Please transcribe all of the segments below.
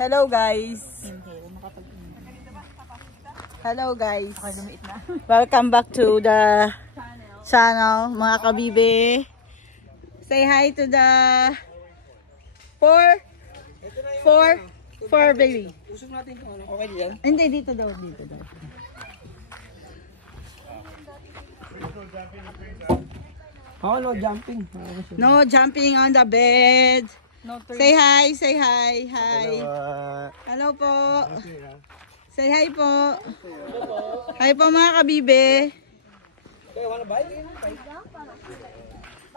Hello guys. Hello guys. Welcome back to the channel, mga kabibe. Say hi to the four baby. Usok natin kung ano. Okay diyan? Hindi, dito daw. Oh, no jumping. No jumping on the bed. No, Say hi. Hello po. Say hi po. Hi po mga kabibe.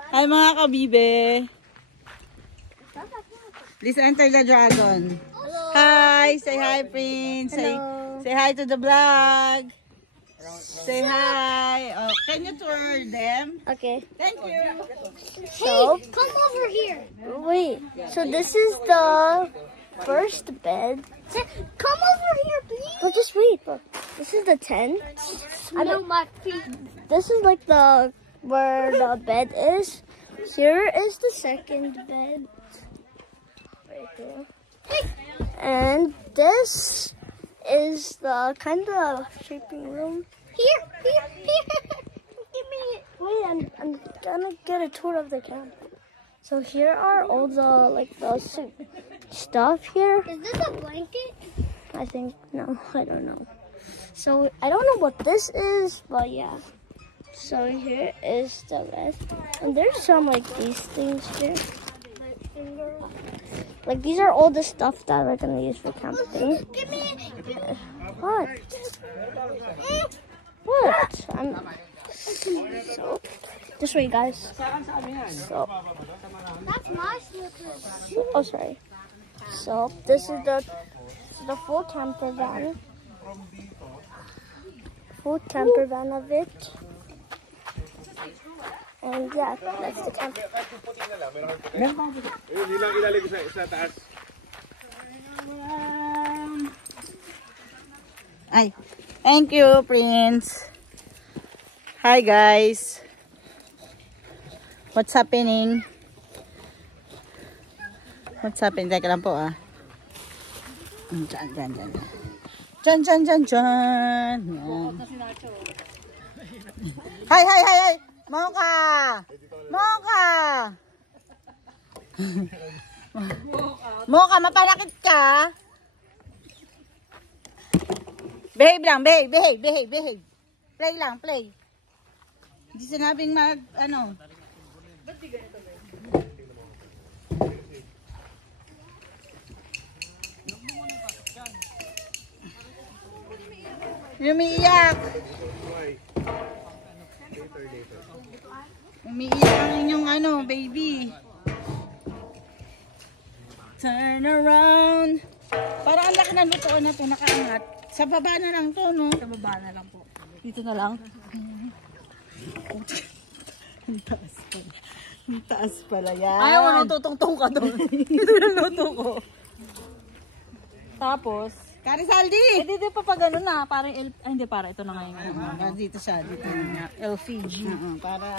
Hi mga kabibe. Please enter the dragon. Hello. Hi. Say hi, Prince. Hello. Say hi to the vlog. Say hi. Oh, can you tour them? Okay. Thank you. So, come over here. Wait. So this is the first bed. Come over here, please. But just wait. Look. This is the tent. I know my feet. This is like where the bed is. Here is the second bed. Right there. And this is the kind of shaping room. Here. Give me it. Wait, I'm gonna get a tour of the camp. So here are all the stuff here. Is this a blanket? I think no, I don't know. So I don't know what this is, but yeah. So here is the rest, and there's some like these things here. Like these are all the stuff that we're gonna use for camping. What? What? So this way, guys. So that's my slippers. Oh, sorry. So this is the full camper van. Full camper van of it. And yeah, that's the camper. Ay, thank you, Prince. Hi, guys. What's happening? What's happening? Teka lang po, ah. Diyan. Yan. Hi. Mocha! Mocha, mapanakit ka? Behave lang, behave. Play lang. Hindi sinabing ano. Umiiyak ang inyong baby. Turn around. Parang ang laki ng lutoan na to, nakaangat. Sa baba na lang to, no? Sa baba na lang po. Dito na lang. Ang taas pala yan. Ayaw mo nang tutungtong ka doon. Ito na luto ko. Tapos, Karisaldi! dito pa gano'n na. Parang hindi, para ito na ngayon. Dito siya, dito na. LPG. Para...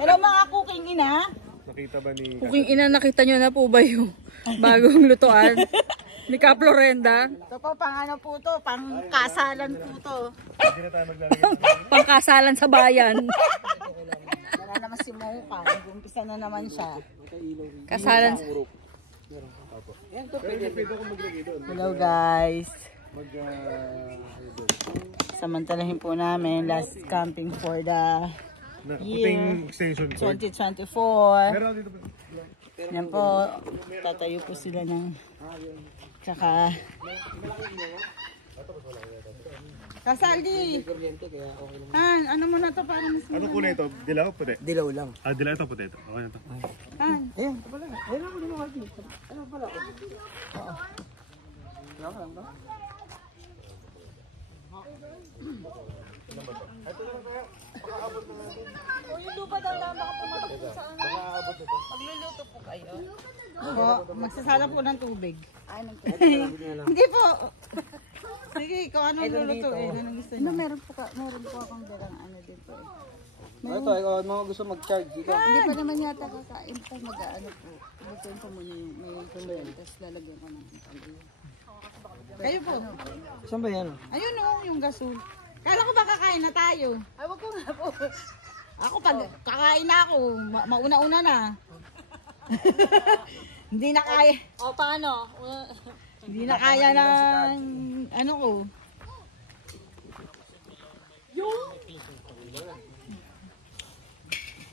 Hello mga cooking ina. Nakita ba ni... Cooking ina, nakita nyo na po ba yung bagong lutuan? Ni Ka Florenda. Ito po, pang kasalan po to. Pangkasalan sa bayan. Wala naman si Mocha. Nag-umpisa na naman siya. Kasalan sa... Hello guys. Samantalahin po namin last camping for the year 2024. Yan po, tatayo po sila ng tsaka Kasaldi! Han, ano mo na to para mas Ano kulay ito? Dilaw o puti? dilaw lang. Ah, dilaw ito, puti ito. Okay na ito. Han, Ayan, ito pala. Ayan ako din mga dito. Ano pala? Oo. Wala ka lang ba? O yung lupa daw lang, baka pumatok po sa ano. Magluluto po kayo. po, magsasala po ng tubig. Hindi po. Sige, kung anong lulutuin, anong gusto niyo. Meron po akong dalang ano dito. Ito, mga gusto mag-charge dito. Hindi pa naman yata kakain pa mag-ano po. Luto Tapos lalagyan ko ng kayo po. Saan ba yan? Ayun o, yung gasol. Kala ko ba kakain na tayo? Ay, wag ko nga po. Ako pag kakain na ako, mauna-una na. Hindi na kaya. O, paano? Hindi na kaya ng ano ko.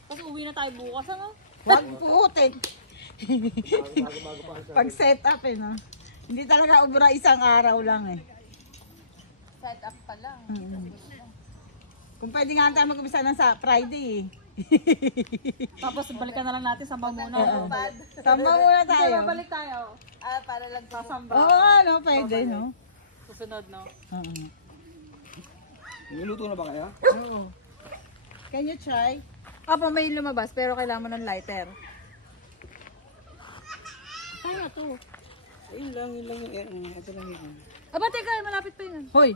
Tapos uwi na tayo bukas, ano? Wag putik. Pag set up no. Hindi talaga ubra isang araw lang Set up pa lang. Kung pwede nga tayo mag-umpisa na sa Friday Tapos balikan na lang natin sa muna. Samba muna tayo. Balik tayo. Para lang sasamba. Oo, ano, pwede, no? Susunod, no? Niluto na ba kaya? Oo. Can you try? Opo, may lumabas pero kailangan mo ng lighter. Kaya to. Yun lang yung ito lang yun. Aba, teka, malapit pa yun. Hoy!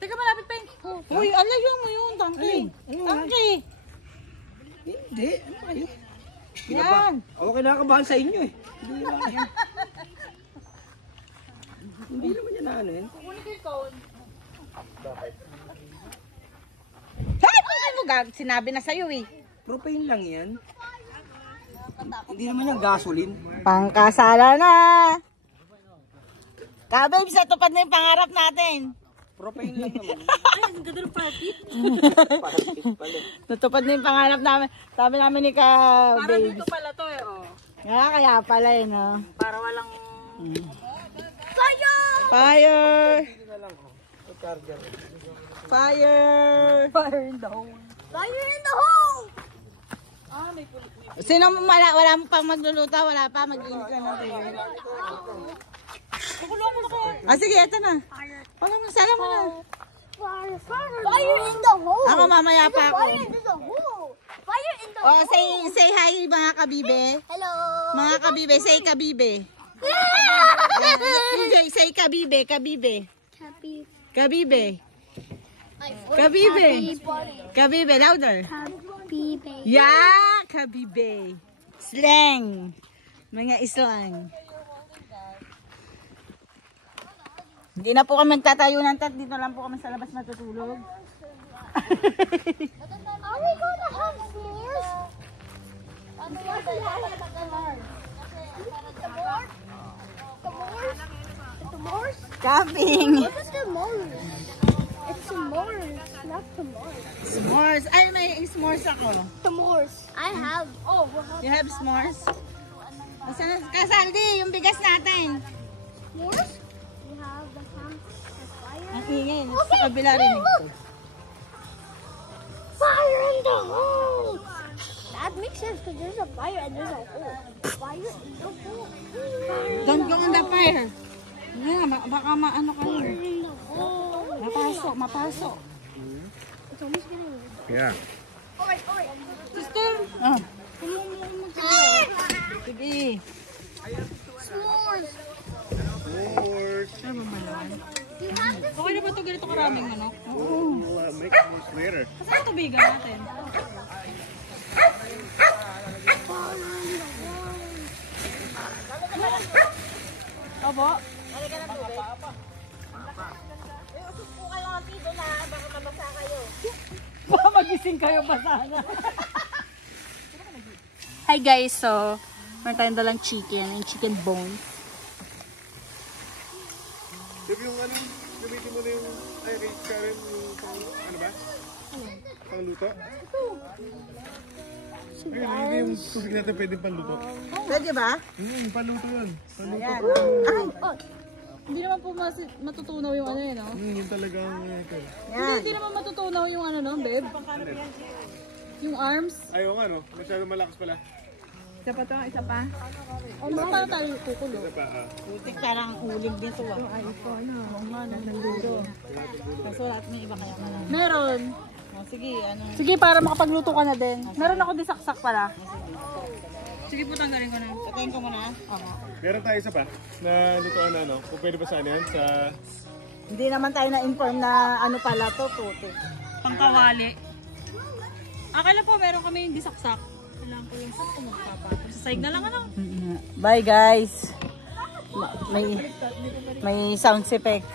Teka, malapit pa yun. Hoy, alayo mo yun, tangki. Tangki! Hindi, ano kayo? Yan! Ako kinakabahan sa inyo eh. Hindi naman yan na ano eh. Kukunin ko yung cone. Hey, bakit mo sinabi na sa'yo Propane lang yan. Hindi naman yung gasoline. Pangkasala na! Kababes, natupad na yung pangarap natin. Propane lang naman. Ay, ang ganda ng party. Natupad na yung pangarap namin. Sabi namin ni Para Kababes. dito pala to eh, oh. Kaya pala no? Para walang... Fire! Fire! Fire in the hole. Fire in the hole! Ah, may pulit. Sino wala mo pang magluluto, wala pa, mag-iinit ka na. Sige, eto na. Wala mo, sala mo na. Fire in the hole! Ako mamaya pa ako. Fire in the hole! Fire in the Oh, hole! say hi mga kabibe. Hello! Mga kabibe, say kabibe. CJ, say kabibe, kabibe. Happy Kabibe. Kabibe! Kabibe, louder. Kabibe! Yeah, kabibe. Slang. Mga slang. Hindi na po kami magtatayo ng tent. Dito lang po kami sa labas matutulog. Are we gonna have s'mores? S'mores? Camping. What is s'mores? It's s'mores, not s'mores. S'mores. Ay, may s'mores ako. S'mores. I have. Oh, we'll have You have s'mores? Kasaldi, yung bigas natin. s'mores? We have the fire. Ang ingay. Sa kabila rin. Look! Fire in the hole! That makes sense because there's a fire and there's a hole. Fire in the hole. Don't go on the fire. Yeah, baka maano kayo. Fire in the hole. Mapasok. It's almost getting rid. Yeah. Alright. Sister. Ah. Sige. S'mores. You have this. Okay na ba ito ganito karaming ano? Make this later. Kasi ang tubigan natin. Abo? Baka magising kayo basana. Hi guys, so meron tayong dalang chicken, yung chicken bone. Yung ano, gamitin mo na yung, ay, Karen, yung pang, ano ba? Pangluto? Ay, hindi yung tubig natin pwedeng panluto. Pwede ba? Panluto yun. Panluto. Ayan. Ay, Hindi naman po matutunaw yung ano yun, no? Yun talagang, yan. Hindi naman matutunaw yung ano, no, babe? Yung arms. ayaw nga, no? Masyado malakas pala. Isa pa to, isa pa. O, paano tayo kukulo? Isa pa, Putik parang ulig dito. Nandito. Kaso lahat may iba kaya ka lang. Meron. Sige, ano. Sige, para makapagluto ka na din. Meron ako disaksak pala. Sige po, tanggalin ko na. Patayin ko muna. Meron tayo isa pa, na lutoan na, no? Kung pwede ba saan yan? Sa, Hindi naman tayo na-inform na ano pala to, putik. Pangkawali. Akala po, meron kami yung disaksak. Kailangan ko yung saan kung magpapatol. Sa saig na lang ano. Bye guys. may sound effect.